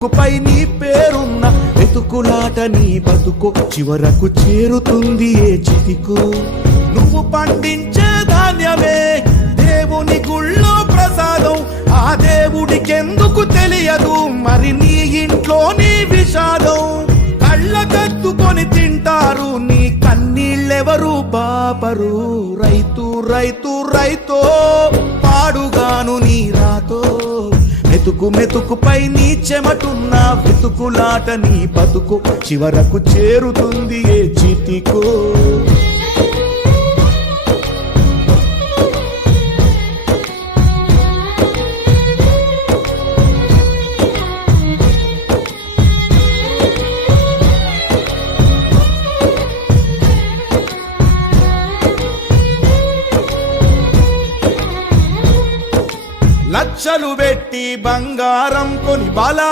పై నీ పేరున్న వెతుకులాట నీ బతుకు చివరకు చేరుతుంది ఏ చితికు. నువ్వు పండించే ధాన్యమే దేవుని గుళ్ళో ప్రసాదం, ఆ దేవుడికెందుకు తెలియదు మరి నీ ఇంట్లో నీ విషాదం. కళ్ళ కత్తుకొని తింటారు నీ కన్నీళ్ళెవరు బాపరు. రైతు రైతు రైతో పాడుగాను నీ రాతో, మెతుకు మెతుకుపై నీ చెమటున్న వెతుకులాట నీ బతుకు చివరకు చేరుతుంది ఏ చితికో. లక్షలు పెట్టి బంగారం కొని బలా